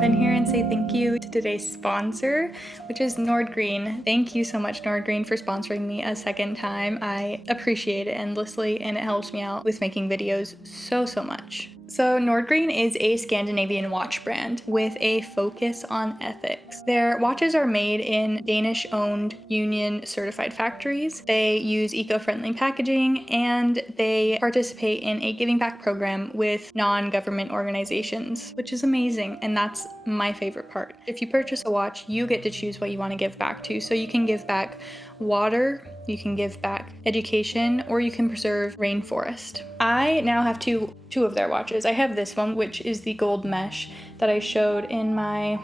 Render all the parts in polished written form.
jump in here and say thank you to today's sponsor, which is Nordgreen. Thank you so much, Nordgreen, for sponsoring me a second time. I appreciate it endlessly, and it helps me out with making videos so much. So Nordgreen is a Scandinavian watch brand with a focus on ethics. Their watches are made in Danish-owned union certified factories. They use eco-friendly packaging, and they participate in a giving back program with non-government organizations, which is amazing, and that's my favorite part. If you purchase a watch, you get to choose what you want to give back to. So you can give back water, you can give back education, or you can preserve rainforest. I now have two of their watches. I have this one, which is the gold mesh that I showed in my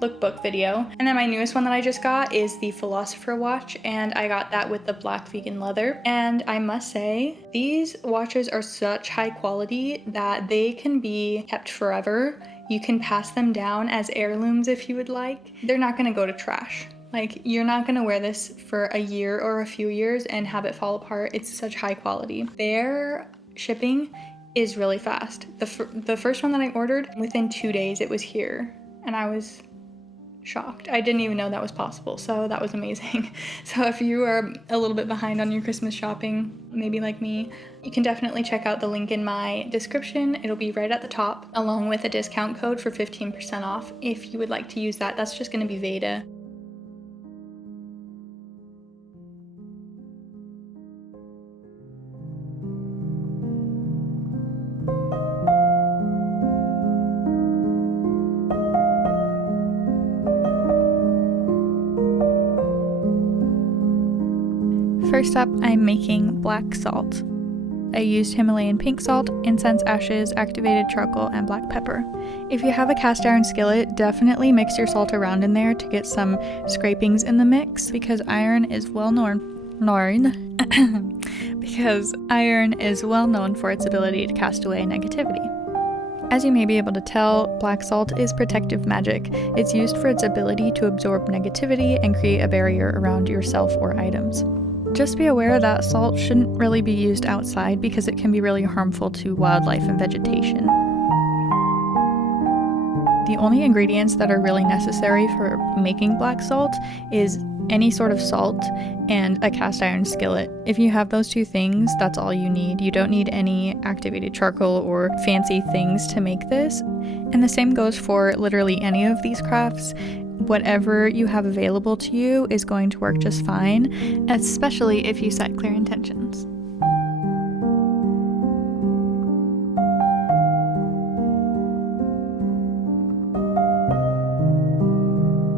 lookbook video. And then my newest one that I just got is the Philosopher watch, and I got that with the black vegan leather. And I must say, these watches are such high quality that they can be kept forever. You can pass them down as heirlooms if you would like. They're not gonna go to trash. Like, you're not gonna wear this for a year or a few years and have it fall apart. It's such high quality. Their shipping is really fast. The first one that I ordered, within 2 days it was here, and I was shocked. I didn't even know that was possible, so that was amazing. So if you are a little bit behind on your Christmas shopping, maybe like me, you can definitely check out the link in my description. It'll be right at the top, along with a discount code for 15% off if you would like to use that. That's just gonna be Veda. First up, I'm making black salt. I used Himalayan pink salt, incense ashes, activated charcoal, and black pepper. If you have a cast iron skillet, definitely mix your salt around in there to get some scrapings in the mix, because iron is well known for its ability to cast away negativity. As you may be able to tell, black salt is protective magic. It's used for its ability to absorb negativity and create a barrier around yourself or items. Just be aware that salt shouldn't really be used outside because it can be really harmful to wildlife and vegetation. The only ingredients that are really necessary for making black salt is any sort of salt and a cast iron skillet. If you have those two things, that's all you need. You don't need any activated charcoal or fancy things to make this. And the same goes for literally any of these crafts. Whatever you have available to you is going to work just fine, especially if you set clear intentions.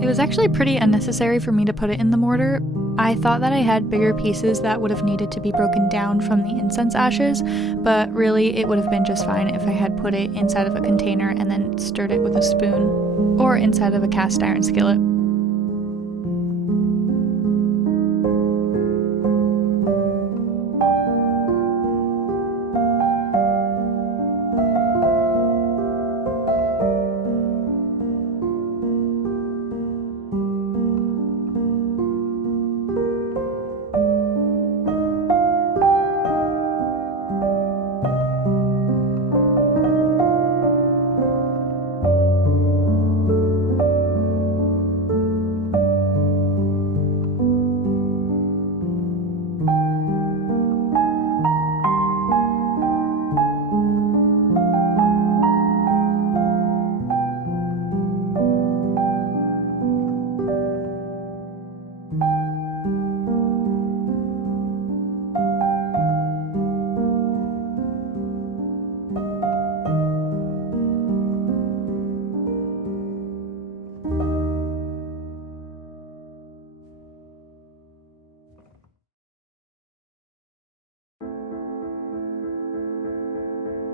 It was actually pretty unnecessary for me to put it in the mortar. I thought that I had bigger pieces that would have needed to be broken down from the incense ashes, but really it would have been just fine if I had put it inside of a container and then stirred it with a spoon, or inside of a cast iron skillet.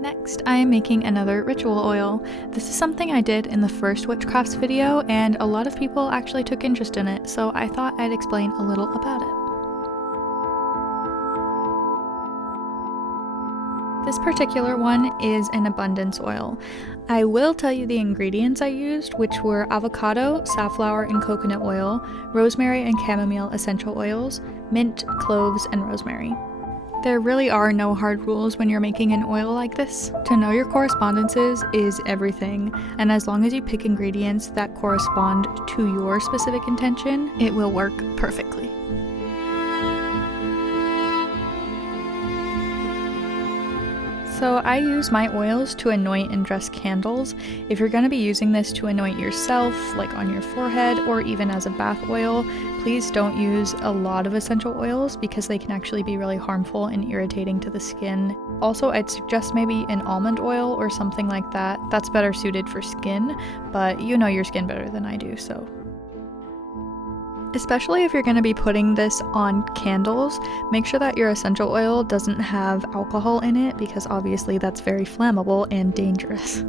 Next, I am making another ritual oil. This is something I did in the first witchcrafts video, and a lot of people actually took interest in it, so I thought I'd explain a little about it. This particular one is an abundance oil. I will tell you the ingredients I used, which were avocado, safflower, and coconut oil, rosemary and chamomile essential oils, mint, cloves, and rosemary. There really are no hard rules when you're making an oil like this. To know your correspondences is everything, and as long as you pick ingredients that correspond to your specific intention, it will work perfectly. So I use my oils to anoint and dress candles. If you're going to be using this to anoint yourself, like on your forehead or even as a bath oil, please don't use a lot of essential oils because they can actually be really harmful and irritating to the skin. Also, I'd suggest maybe an almond oil or something like that. That's better suited for skin, but you know your skin better than I do, so. Especially if you're going to be putting this on candles, make sure that your essential oil doesn't have alcohol in it because obviously that's very flammable and dangerous.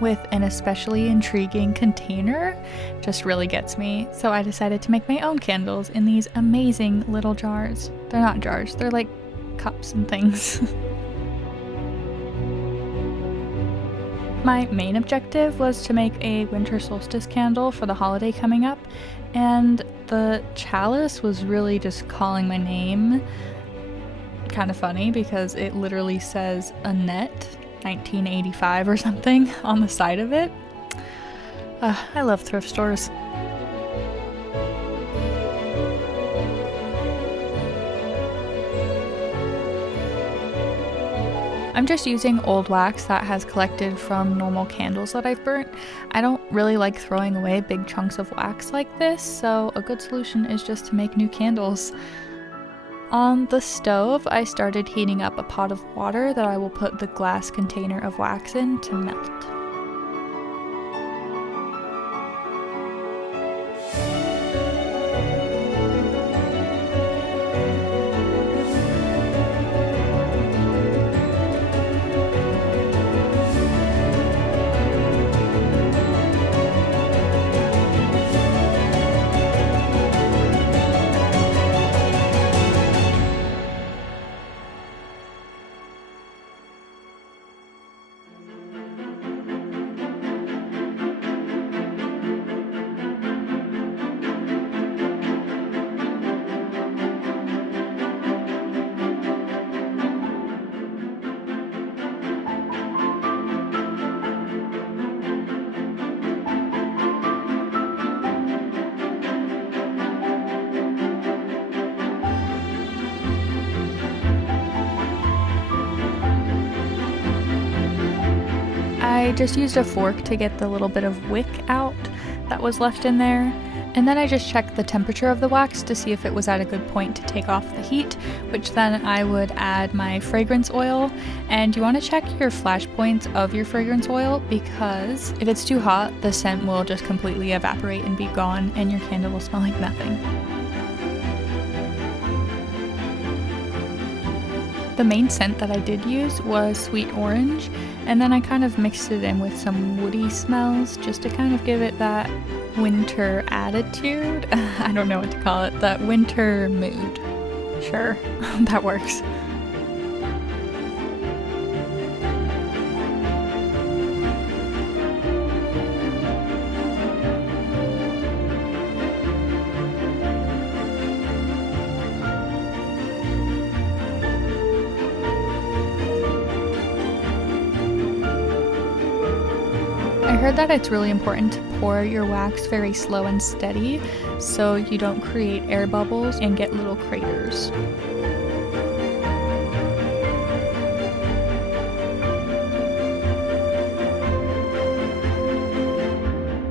With an especially intriguing container just really gets me, so I decided to make my own candles in these amazing little jars. They're not jars, they're like cups and things. My main objective was to make a winter solstice candle for the holiday coming up, and the chalice was really just calling my name. Kind of funny because it literally says Annette 1985 or something on the side of it. I love thrift stores. I'm just using old wax that has collected from normal candles that I've burnt. I don't really like throwing away big chunks of wax like this, so a good solution is just to make new candles. On the stove, I started heating up a pot of water that I will put the glass container of wax in to melt. I just used a fork to get the little bit of wick out that was left in there, And then I just checked the temperature of the wax to see if it was at a good point to take off the heat, which then I would add my fragrance oil. And you want to check your flash points of your fragrance oil, because if it's too hot, the scent will just completely evaporate and be gone and your candle will smell like nothing. The main scent that I did use was sweet orange, and then I kind of mixed it in with some woody smells just to kind of give it that winter attitude. I don't know what to call it, that winter mood. Sure, that works. I heard that it's really important to pour your wax very slow and steady so you don't create air bubbles and get little craters.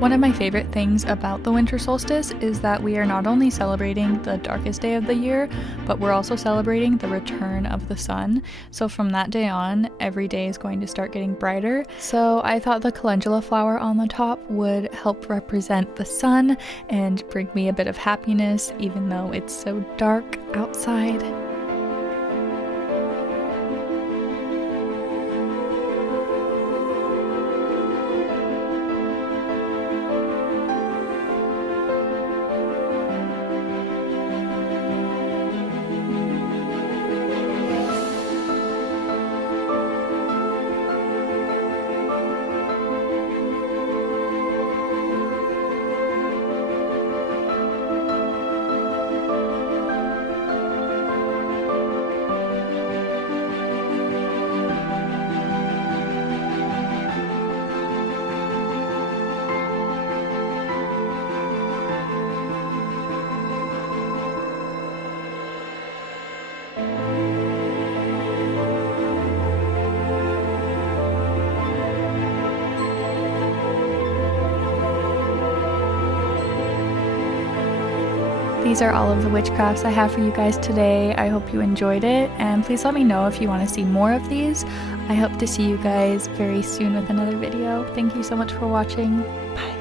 One of my favorite things about the winter solstice is that we are not only celebrating the darkest day of the year, but we're also celebrating the return of the sun. So from that day on, every day is going to start getting brighter. So I thought the calendula flower on the top would help represent the sun and bring me a bit of happiness, even though it's so dark outside. These are all of the witchcrafts I have for you guys today. I hope you enjoyed it, and please let me know if you want to see more of these. I hope to see you guys very soon with another video. Thank you so much for watching. Bye.